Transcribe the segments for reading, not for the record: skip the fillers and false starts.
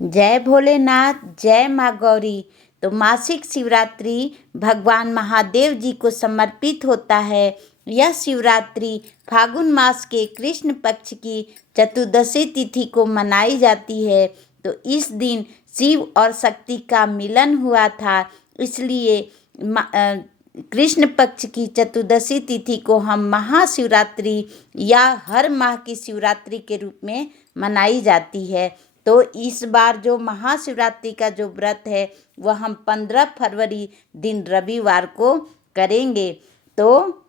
जय भोलेनाथ, जय माँ गौरी। तो मासिक शिवरात्रि भगवान महादेव जी को समर्पित होता है। यह शिवरात्रि फागुन मास के कृष्ण पक्ष की चतुर्दशी तिथि को मनाई जाती है। तो इस दिन शिव और शक्ति का मिलन हुआ था, इसलिए कृष्ण पक्ष की चतुर्दशी तिथि को हम महाशिवरात्रि या हर माह की शिवरात्रि के रूप में मनाई जाती है। तो इस बार जो महाशिवरात्रि का जो व्रत है वह हम 15 फरवरी दिन रविवार को करेंगे। तो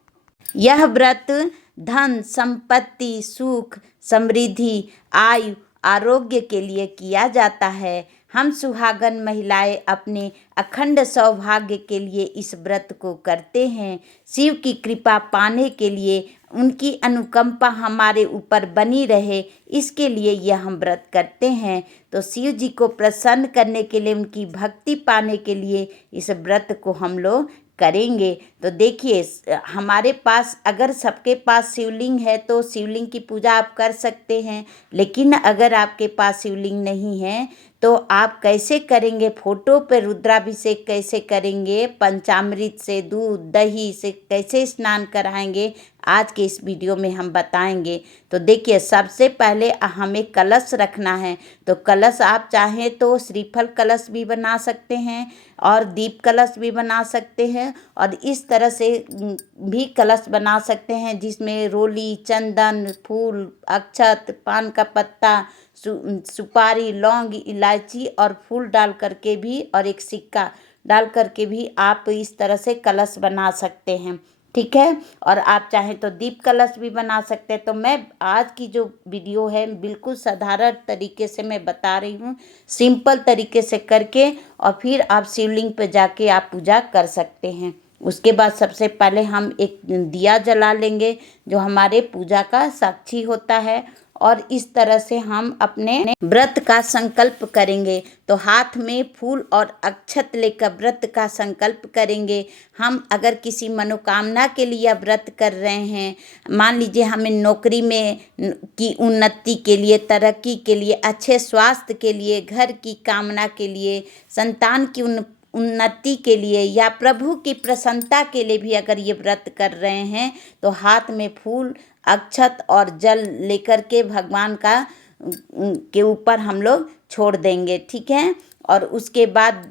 यह व्रत धन, संपत्ति, सुख, समृद्धि, आयु, आरोग्य के लिए किया जाता है। हम सुहागन महिलाएं अपने अखंड सौभाग्य के लिए इस व्रत को करते हैं। शिव की कृपा पाने के लिए, उनकी अनुकंपा हमारे ऊपर बनी रहे, इसके लिए यह हम व्रत करते हैं। तो शिव जी को प्रसन्न करने के लिए, उनकी भक्ति पाने के लिए इस व्रत को हम लोग करेंगे। तो देखिए, हमारे पास अगर सबके पास शिवलिंग है तो शिवलिंग की पूजा आप कर सकते हैं, लेकिन अगर आपके पास शिवलिंग नहीं है तो आप कैसे करेंगे? फोटो पे रुद्राभिषेक कैसे करेंगे? पंचामृत से, दूध दही से कैसे स्नान कराएंगे? आज के इस वीडियो में हम बताएंगे। तो देखिए, सबसे पहले हमें कलश रखना है। तो कलश आप चाहें तो श्रीफल कलश भी बना सकते हैं और दीप कलश भी बना सकते हैं, और इस तरह से भी कलश बना सकते हैं जिसमें रोली, चंदन, फूल, अक्षत, पान का पत्ता, सुपारी, लौंग, इलायची और फूल डाल करके भी, और एक सिक्का डाल करके भी आप इस तरह से कलश बना सकते हैं। ठीक है, और आप चाहें तो दीप कलश भी बना सकते हैं। तो मैं आज की जो वीडियो है बिल्कुल साधारण तरीके से मैं बता रही हूँ, सिंपल तरीके से करके, और फिर आप शिवलिंग पे जाके आप पूजा कर सकते हैं। उसके बाद सबसे पहले हम एक दिया जला लेंगे जो हमारे पूजा का साक्षी होता है, और इस तरह से हम अपने व्रत का संकल्प करेंगे। तो हाथ में फूल और अक्षत लेकर व्रत का संकल्प करेंगे। हम अगर किसी मनोकामना के लिए व्रत कर रहे हैं, मान लीजिए हमें नौकरी में की उन्नति के लिए, तरक्की के लिए, अच्छे स्वास्थ्य के लिए, घर की कामना के लिए, संतान की उन्नति के लिए, या प्रभु की प्रसन्नता के लिए भी अगर ये व्रत कर रहे हैं तो हाथ में फूल, अक्षत और जल लेकर के भगवान का के ऊपर हम लोग छोड़ देंगे। ठीक है, और उसके बाद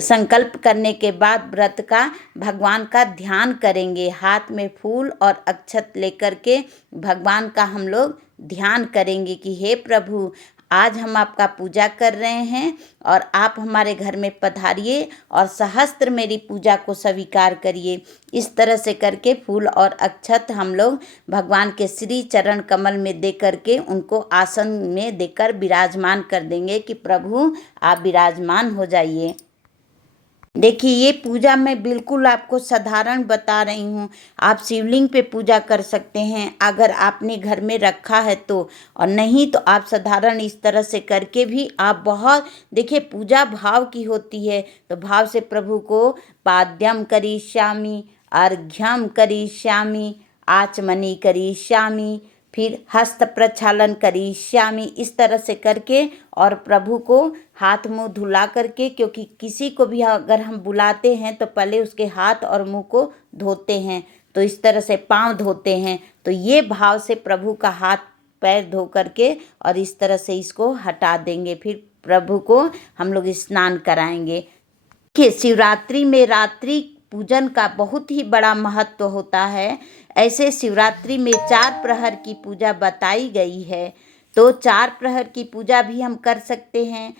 संकल्प करने के बाद व्रत का, भगवान का ध्यान करेंगे। हाथ में फूल और अक्षत लेकर के भगवान का हम लोग ध्यान करेंगे कि हे प्रभु, आज हम आपका पूजा कर रहे हैं और आप हमारे घर में पधारिए और सहस्त्र मेरी पूजा को स्वीकार करिए। इस तरह से करके फूल और अक्षत हम लोग भगवान के श्री चरण कमल में दे करके उनको आसन में देकर विराजमान कर देंगे कि प्रभु आप विराजमान हो जाइए। देखिए, ये पूजा मैं बिल्कुल आपको साधारण बता रही हूँ। आप शिवलिंग पे पूजा कर सकते हैं अगर आपने घर में रखा है तो, और नहीं तो आप साधारण इस तरह से करके भी आप बहुत, देखिए पूजा भाव की होती है। तो भाव से प्रभु को पाद्यम करिष्यामि, अर्घ्यम करिष्यामि, आचमनी करिष्यामि, फिर हस्त प्रक्षालन करिष्यामि, इस तरह से करके, और प्रभु को हाथ मुंह धुला करके, क्योंकि किसी को भी अगर हम बुलाते हैं तो पहले उसके हाथ और मुंह को धोते हैं, तो इस तरह से पांव धोते हैं। तो ये भाव से प्रभु का हाथ पैर धो करके और इस तरह से इसको हटा देंगे, फिर प्रभु को हम लोग स्नान कराएंगे। देखिए, शिवरात्रि में रात्रि पूजन का बहुत ही बड़ा महत्व होता है। ऐसे शिवरात्रि में 4 प्रहर की पूजा बताई गई है। तो 4 प्रहर की पूजा भी हम कर सकते हैं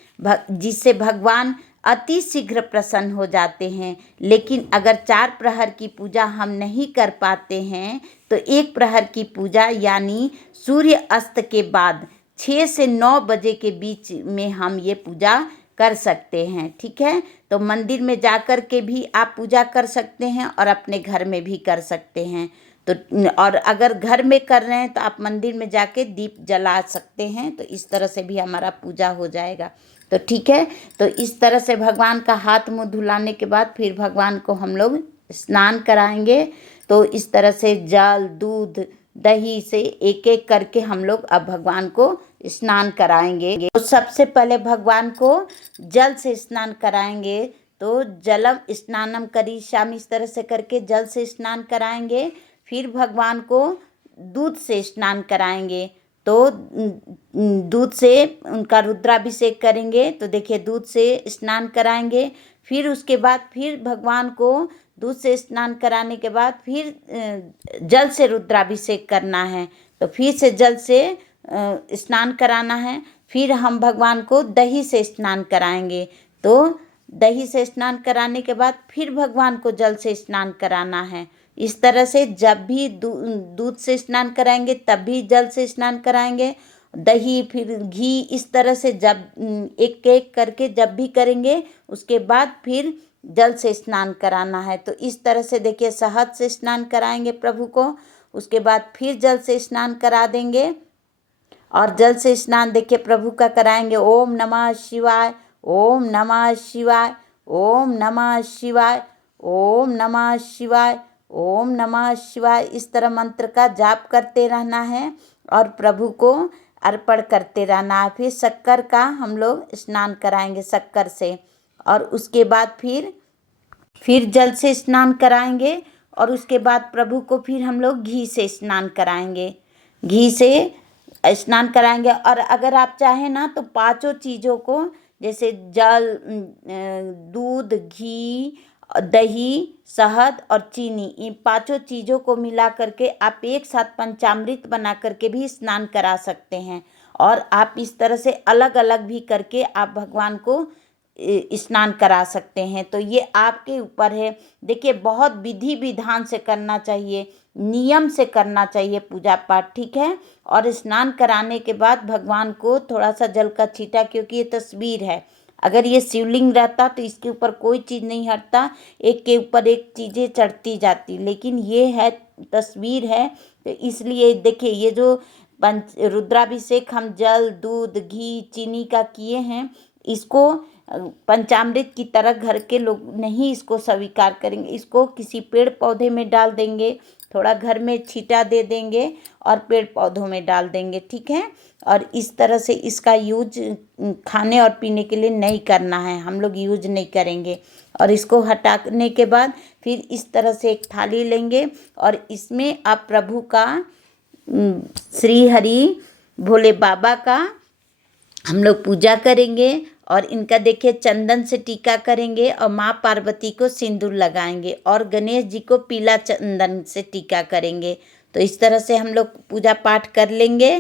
जिससे भगवान अति शीघ्र प्रसन्न हो जाते हैं। लेकिन अगर 4 प्रहर की पूजा हम नहीं कर पाते हैं तो 1 प्रहर की पूजा, यानी सूर्य अस्त के बाद 6 से 9 बजे के बीच में हम ये पूजा कर सकते हैं। ठीक है, तो मंदिर में जाकर के भी आप पूजा कर सकते हैं और अपने घर में भी कर सकते हैं। तो और अगर घर में कर रहे हैं तो आप मंदिर में जाके दीप जला सकते हैं, तो इस तरह से भी हमारा पूजा हो जाएगा। तो ठीक है, तो इस तरह से भगवान का हाथ मुंह धुलाने के बाद फिर भगवान को हम लोग स्नान कराएंगे। तो इस तरह से जल, दूध, दही से एक एक करके हम लोग अब भगवान को स्नान कराएंगे। तो सबसे पहले भगवान को जल से स्नान कराएंगे। तो जलम स्नानम करिष्यामि, इस तरह से करके जल से स्नान कराएंगे। फिर भगवान को दूध से स्नान कराएंगे। तो दूध से उनका रुद्राभिषेक करेंगे। तो देखिए दूध से स्नान कराएंगे। फिर उसके बाद फिर भगवान को दूध से स्नान कराने के बाद फिर जल से रुद्राभिषेक करना है। तो फिर से जल से स्नान कराना है। फिर हम भगवान को दही से स्नान कराएंगे। तो दही से स्नान कराने के बाद फिर भगवान को जल से स्नान कराना है। इस तरह से जब भी दूध से स्नान कराएंगे तब भी जल से स्नान कराएंगे, दही फिर घी, इस तरह से जब एक एक करके जब भी करेंगे उसके बाद फिर जल से स्नान कराना है। तो इस तरह से देखिए शहद से स्नान कराएंगे प्रभु को, उसके बाद फिर जल से स्नान करा देंगे। और जल से स्नान देखिए प्रभु का कराएंगे। ओम नमः शिवाय, ओम नमः शिवाय, ओम नमः शिवाय, ओम नमः शिवाय, ओम नमः शिवाय, इस तरह मंत्र का जाप करते रहना है और प्रभु को अर्पण करते रहना है। फिर शक्कर का हम लोग स्नान कराएंगे शक्कर से। और उसके बाद फिर जल से स्नान कराएंगे। और उसके बाद प्रभु को फिर हम लोग घी से स्नान कराएंगे, घी से स्नान कराएंगे। और अगर आप चाहें ना तो पांचों चीज़ों को, जैसे जल, दूध, घी, दही, शहद और चीनी, इन पांचों चीज़ों को मिला करके आप एक साथ पंचामृत बना करके भी स्नान करा सकते हैं। और आप इस तरह से अलग अलग भी करके आप भगवान को स्नान करा सकते हैं। तो ये आपके ऊपर है। देखिए बहुत विधि विधान से करना चाहिए, नियम से करना चाहिए पूजा पाठ, ठीक है। और स्नान कराने के बाद भगवान को थोड़ा सा जल का छींटा, क्योंकि ये तस्वीर है, अगर ये शिवलिंग रहता तो इसके ऊपर कोई चीज़ नहीं हटता, एक के ऊपर एक चीज़ें चढ़ती जाती, लेकिन ये है तस्वीर है। तो इसलिए देखिए ये जो रुद्राभिषेक हम जल, दूध, घी, चीनी का किए हैं, इसको पंचामृत की तरह घर के लोग नहीं इसको स्वीकार करेंगे। इसको किसी पेड़ पौधे में डाल देंगे, थोड़ा घर में छींटा दे देंगे और पेड़ पौधों में डाल देंगे, ठीक है। और इस तरह से इसका यूज खाने और पीने के लिए नहीं करना है, हम लोग यूज नहीं करेंगे। और इसको हटाने के बाद फिर इस तरह से एक थाली लेंगे और इसमें आप प्रभु का, श्री हरि भोले बाबा का हम लोग पूजा करेंगे। और इनका देखिए चंदन से टीका करेंगे और माँ पार्वती को सिंदूर लगाएंगे और गणेश जी को पीला चंदन से टीका करेंगे। तो इस तरह से हम लोग पूजा पाठ कर लेंगे।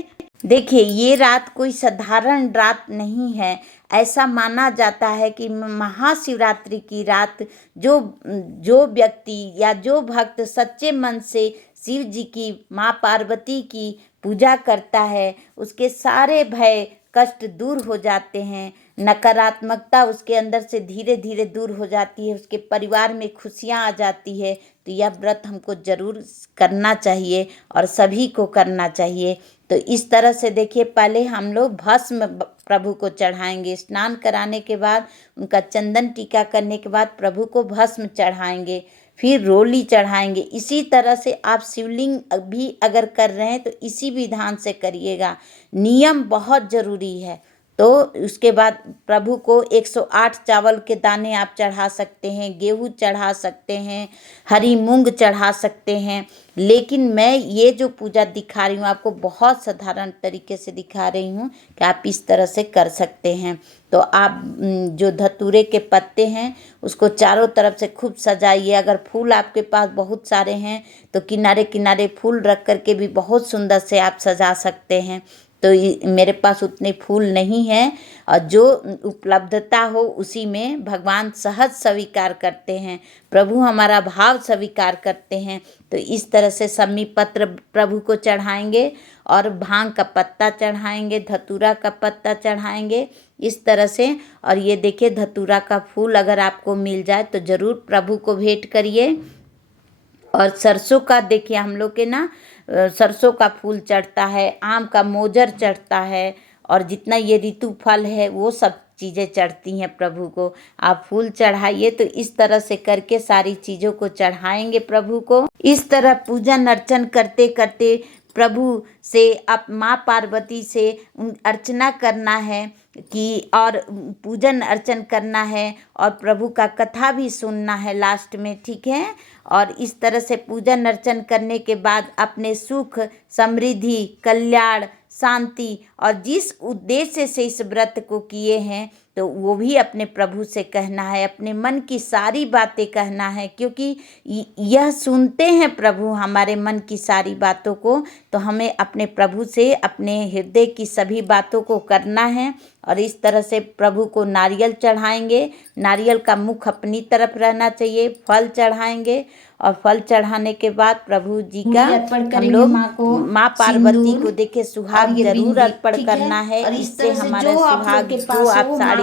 देखिए ये रात कोई साधारण रात नहीं है। ऐसा माना जाता है कि महाशिवरात्रि की रात जो व्यक्ति या जो भक्त सच्चे मन से शिव जी की, माँ पार्वती की पूजा करता है, उसके सारे भय कष्ट दूर हो जाते हैं, नकारात्मकता उसके अंदर से धीरे धीरे दूर हो जाती है, उसके परिवार में खुशियाँ आ जाती है। तो यह व्रत हमको जरूर करना चाहिए और सभी को करना चाहिए। तो इस तरह से देखिए पहले हम लोग भस्म प्रभु को चढ़ाएंगे, स्नान कराने के बाद उनका चंदन टीका करने के बाद प्रभु को भस्म चढ़ाएंगे, फिर रोली चढ़ाएंगे। इसी तरह से आप शिवलिंग भी अगर कर रहे हैं तो इसी विधान से करिएगा, नियम बहुत ज़रूरी है। तो उसके बाद प्रभु को 108 चावल के दाने आप चढ़ा सकते हैं, गेहूँ चढ़ा सकते हैं, हरी मूंग चढ़ा सकते हैं। लेकिन मैं ये जो पूजा दिखा रही हूँ आपको बहुत साधारण तरीके से दिखा रही हूँ कि आप इस तरह से कर सकते हैं। तो आप जो धतूरे के पत्ते हैं उसको चारों तरफ से खूब सजाइए। अगर फूल आपके पास बहुत सारे हैं तो किनारे किनारे फूल रख करके भी बहुत सुंदर से आप सजा सकते हैं। तो मेरे पास उतने फूल नहीं हैं और जो उपलब्धता हो उसी में भगवान सहज स्वीकार करते हैं, प्रभु हमारा भाव स्वीकार करते हैं। तो इस तरह से सम्मी पत्र प्रभु को चढ़ाएंगे और भांग का पत्ता चढ़ाएंगे, धतूरा का पत्ता चढ़ाएंगे इस तरह से। और ये देखिए धतूरा का फूल अगर आपको मिल जाए तो ज़रूर प्रभु को भेंट करिए। और सरसों का देखिए हम लोग के ना सरसों का फूल चढ़ता है, आम का मोजर चढ़ता है और जितना ये ऋतु फल है वो सब चीज़ें चढ़ती हैं प्रभु को। आप फूल चढ़ाइए। तो इस तरह से करके सारी चीज़ों को चढ़ाएंगे प्रभु को। इस तरह पूजन अर्चन करते करते प्रभु से अब माँ पार्वती से अर्चना करना है कि और पूजन अर्चन करना है और प्रभु का कथा भी सुनना है लास्ट में, ठीक है। और इस तरह से पूजन अर्चन करने के बाद अपने सुख, समृद्धि, कल्याण, शांति और जिस उद्देश्य से इस व्रत को किए हैं तो वो भी अपने प्रभु से कहना है, अपने मन की सारी बातें कहना है, क्योंकि यह सुनते हैं प्रभु हमारे मन की सारी बातों को। तो हमें अपने प्रभु से अपने हृदय की सभी बातों को करना है और इस तरह से प्रभु को नारियल चढ़ाएंगे। नारियल का मुख अपनी तरफ रहना चाहिए। फल चढ़ाएंगे और फल चढ़ाने के बाद प्रभु जी का हम लोग माँ पार्वती को देखे सुहाग जरूर अर्पण करना है। इससे हमारे सुहाग जो आप साड़ी,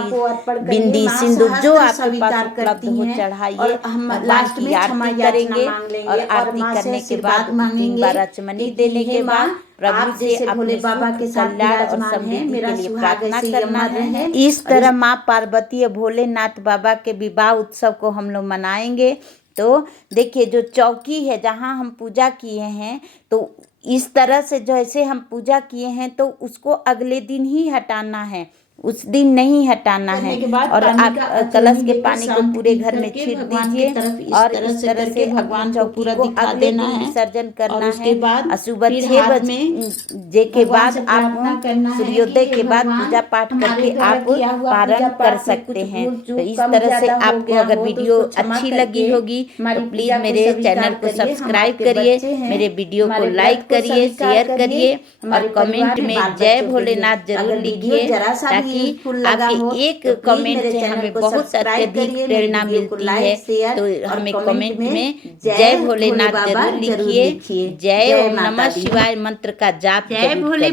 बिंदी, सिंदूर जो आपके पास उपलब्ध हो चढ़ाइए। भगवान की आरती करेंगे और आरती करने के बाद 3 बार अचमनी देने के बाद प्रभु से अपने बाबा के कल्याण और समृद्धि के लिए प्रार्थना करना है। इस तरह माँ पार्वती और भोलेनाथ बाबा के विवाह उत्सव को हम लोग मनाएंगे। तो देखिए जो चौकी है जहाँ हम पूजा किए हैं, तो इस तरह से जैसे हम पूजा किए हैं तो उसको अगले दिन ही हटाना है, उस दिन नहीं हटाना है। और आप कलश के पानी को पूरे घर में छीट दीजिए और इस तरह से भगवान चौकी को अगले दिन विसर्जन करना है। सुबह 6 बजे के बाद आप सूर्योदय के बाद पूजा पाठ करके आप पारण कर सकते हैं। तो इस तरह से आपको अगर वीडियो अच्छी लगी होगी तो प्लीज मेरे चैनल को सब्सक्राइब करिए, मेरे वीडियो को लाइक करिए, शेयर करिए और कमेंट में जय भोलेनाथ जरूर लिखिए, ताकि आपके एक कमेंट से हमें बहुत अत्यधिक प्रेरणा मिलती है। तो हमें कमेंट में जय भोलेनाथ जरूर लिखिए। जय ओम नमः शिवाय मंत्र का जाप जरूर करिए।